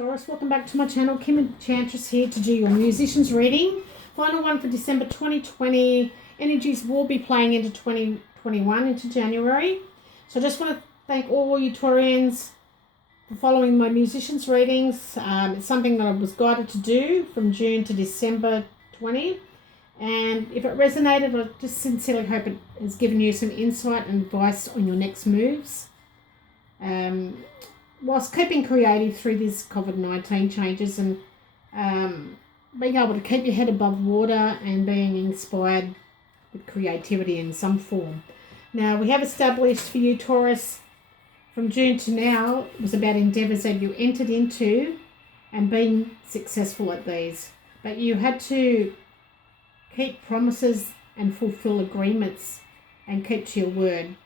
Taurus, welcome back to my channel. Kim.enchantress here to do your musicians reading. Final one for December 2020. Energies will be playing into 2021, into January. So I just want to thank all you Taurians for following my musicians readings. It's something that I was guided to do from June to December 20. And if it resonated, I just sincerely hope it has given you some insight and advice on your next moves. Whilst keeping creative through these COVID-19 changes and being able to keep your head above water and being inspired with creativity in some form. Now, we have established for you, Taurus, from June to now, it was about endeavours that you entered into and being successful at these. But you had to keep promises and fulfill agreements and keep to your word.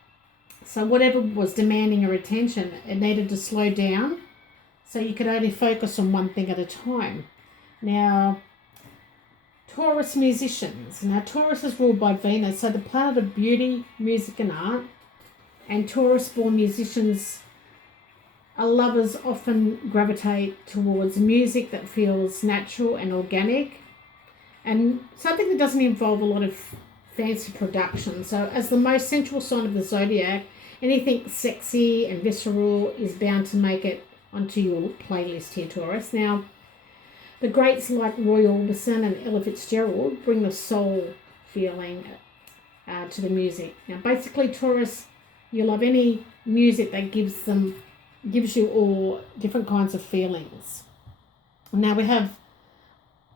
So whatever was demanding your attention, it needed to slow down so you could only focus on one thing at a time. Now, Taurus musicians. Now, Taurus is ruled by Venus, so the planet of beauty, music and art. And Taurus-born musicians are lovers often gravitate towards music that feels natural and organic and something that doesn't involve a lot of fancy production. So as the most sensual sign of the zodiac, anything sexy and visceral is bound to make it onto your playlist here, Taurus. Now, the greats like Roy Orbison and Ella Fitzgerald bring the soul feeling to the music. Now, basically, Taurus, you love any music that gives you all different kinds of feelings. Now, we have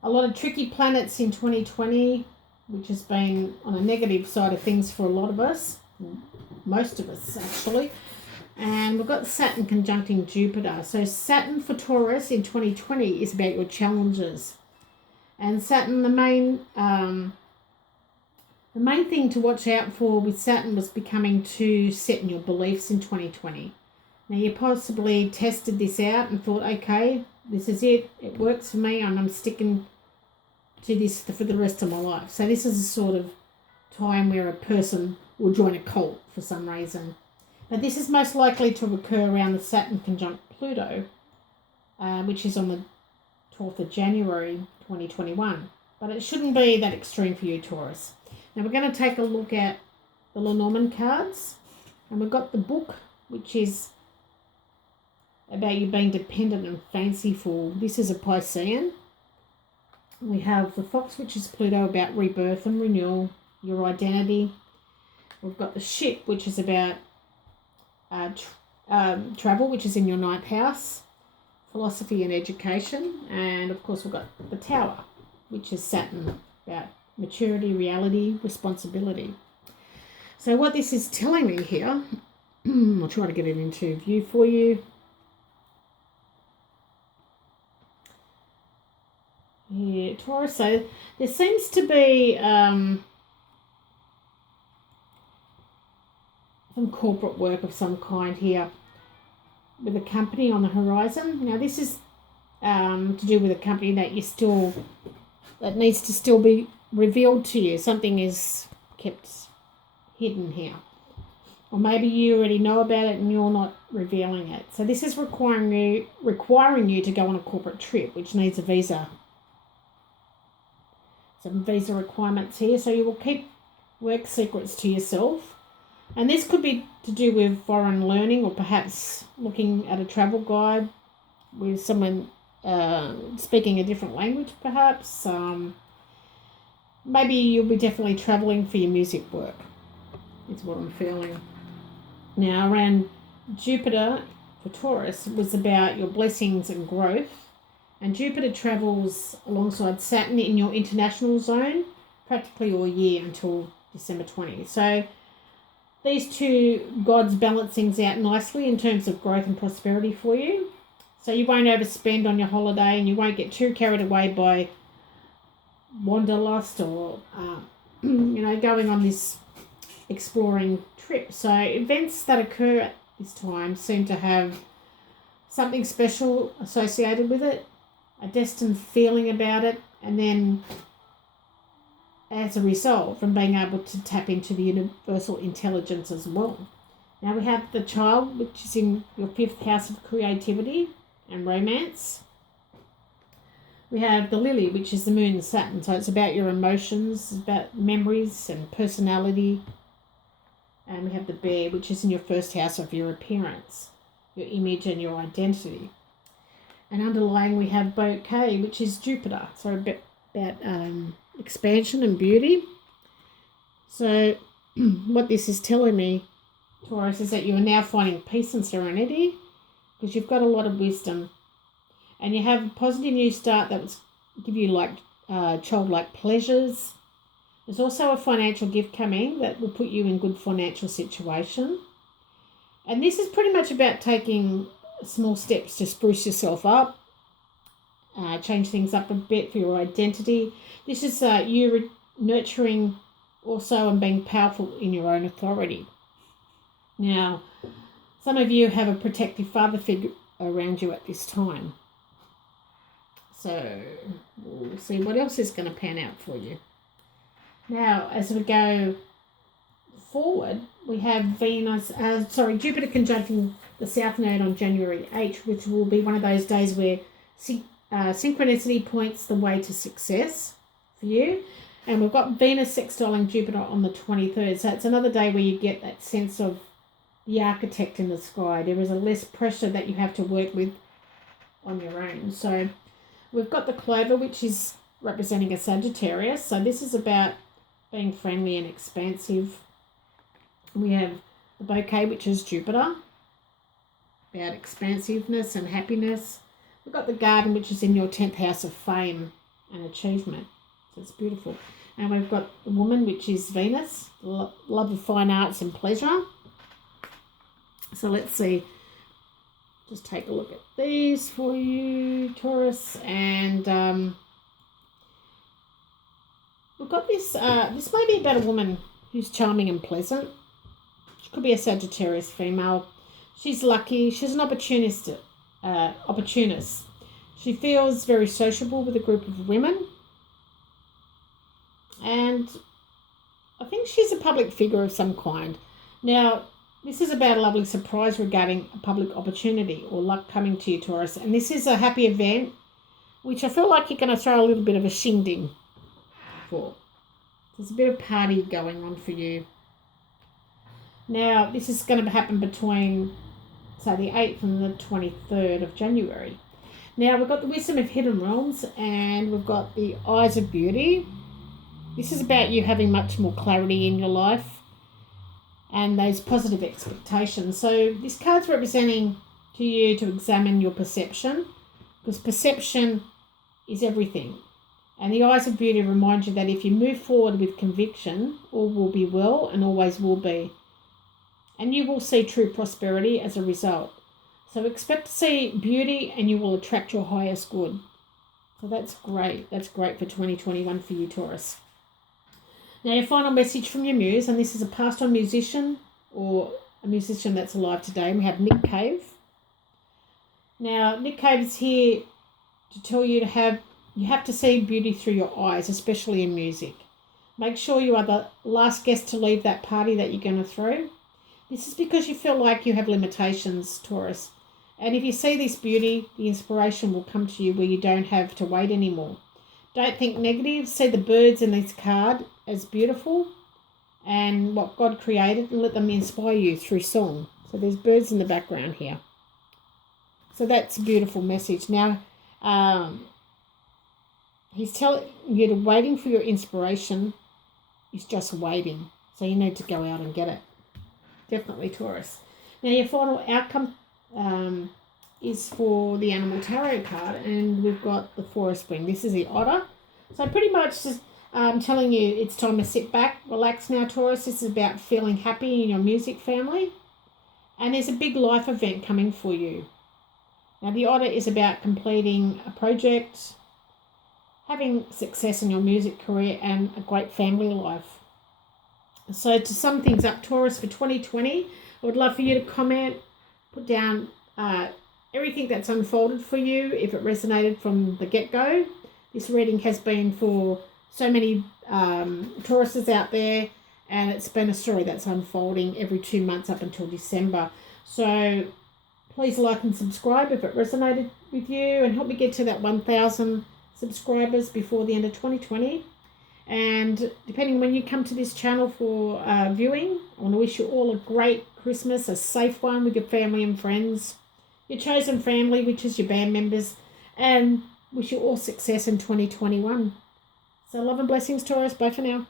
a lot of tricky planets in 2020, which has been on a negative side of things for a lot of us, most of us actually. And we've got Saturn conjuncting Jupiter. So Saturn for Taurus in 2020 is about your challenges. And Saturn, the main thing to watch out for with Saturn was becoming too set in your beliefs in 2020. Now, you possibly tested this out and thought, okay, this is it works for me, and I'm sticking to this for the rest of my life. So this is a sort of time where a person will join a cult for some reason. But this is most likely to occur around the Saturn conjunct Pluto, which is on the 12th of January 2021. But it shouldn't be that extreme for you, Taurus. Now we're going to take a look at the Lenormand cards. And we've got the book, which is about you being dependent and fanciful. This is a Piscean. We have the Fox, which is Pluto, about rebirth and renewal, your identity. We've got the Ship, which is about travel, which is in your 9th house, philosophy and education. And of course, we've got the Tower, which is Saturn, about maturity, reality, responsibility. So what this is telling me here, I'll try to get it into view for you. Yeah, Taurus, so there seems to be some corporate work of some kind here with a company on the horizon. Now, this is to do with a company that needs to still be revealed to you. Something is kept hidden here. Or maybe you already know about it and you're not revealing it. So this is requiring you to go on a corporate trip, which needs a visa. Some visa requirements here, so you will keep work secrets to yourself. And this could be to do with foreign learning, or perhaps looking at a travel guide with someone speaking a different language, perhaps. Maybe you'll be definitely travelling for your music work, is what I'm feeling. Now, around Jupiter for Taurus was about your blessings and growth. And Jupiter travels alongside Saturn in your international zone practically all year until December 20. So these two gods balance things out nicely in terms of growth and prosperity for you. So you won't overspend on your holiday and you won't get too carried away by wanderlust or, going on this exploring trip. So events that occur at this time seem to have something special associated with it, a destined feeling about it, and then as a result from being able to tap into the universal intelligence as well. Now we have the Child, which is in your 5th house of creativity and romance. We have the lily, which is the moon and Saturn. So it's about your emotions, it's about memories and personality. And we have the bear, which is in your first house of your appearance, your image and your identity. And underlying we have bouquet, which is Jupiter. So a bit about expansion and beauty. So what this is telling me, Taurus, is that you are now finding peace and serenity because you've got a lot of wisdom. And you have a positive new start that will give you like childlike pleasures. There's also a financial gift coming that will put you in good financial situation. And this is pretty much about taking small steps to spruce yourself up, change things up a bit for your identity. This is you nurturing also and being powerful in your own authority. Now, some of you have a protective father figure around you at this time. So we'll see what else is going to pan out for you. Now, as we go forward, we have Jupiter conjuncting the South Node on January 8th, which will be one of those days where synchronicity points the way to success for you. And we've got Venus sextiling Jupiter on the 23rd. So it's another day where you get that sense of the architect in the sky. There is a less pressure that you have to work with on your own. So we've got the clover, which is representing a Sagittarius. So this is about being friendly and expansive. We have the bouquet, which is Jupiter, about expansiveness and happiness. We've got the garden, which is in your 10th house of fame and achievement. So it's beautiful. And we've got the woman, which is Venus, love of fine arts and pleasure. So let's see. Just take a look at these for you, Taurus. And we've got this. This may be about a woman who's charming and pleasant. She could be a Sagittarius female. She's lucky. She's an opportunist. She feels very sociable with a group of women. And I think she's a public figure of some kind. Now, this is about a lovely surprise regarding a public opportunity or luck coming to you, Taurus. And this is a happy event, which I feel like you're going to throw a little bit of a shindig for. There's a bit of party going on for you. Now, this is going to happen between, say, the 8th and the 23rd of January. Now, we've got the wisdom of hidden realms and we've got the eyes of beauty. This is about you having much more clarity in your life and those positive expectations. So this card's representing to you to examine your perception, because perception is everything. And the eyes of beauty remind you that if you move forward with conviction, all will be well and always will be. And you will see true prosperity as a result. So expect to see beauty and you will attract your highest good. So that's great. That's great for 2021 for you, Taurus. Now, your final message from your muse, and this is a passed on musician or a musician that's alive today. We have Nick Cave. Now, Nick Cave is here to tell you you have to see beauty through your eyes, especially in music. Make sure you are the last guest to leave that party that you're going to throw. This is because you feel like you have limitations, Taurus. And if you see this beauty, the inspiration will come to you where you don't have to wait anymore. Don't think negative. See the birds in this card as beautiful and what God created, and let them inspire you through song. So there's birds in the background here. So that's a beautiful message. Now, he's telling you to waiting for your inspiration is just waiting. So you need to go out and get it. Definitely, Taurus. Now, your final outcome is for the Animal Tarot card, and we've got the Four of Spring. This is the Otter. So pretty much just telling you it's time to sit back, relax now, Taurus. This is about feeling happy in your music family. And there's a big life event coming for you. Now, the Otter is about completing a project, having success in your music career, and a great family life. So to sum things up, Taurus, for 2020, I would love for you to comment, put down everything that's unfolded for you, if it resonated from the get-go. This reading has been for so many Tauruses out there, and it's been a story that's unfolding every 2 months up until December. So please like and subscribe if it resonated with you, and help me get to that 1,000 subscribers before the end of 2020. And depending when you come to this channel for viewing, I want to wish you all a great Christmas, a safe one with your family and friends, your chosen family, which is your band members, and wish you all success in 2021. So love and blessings, Taurus. Bye for now.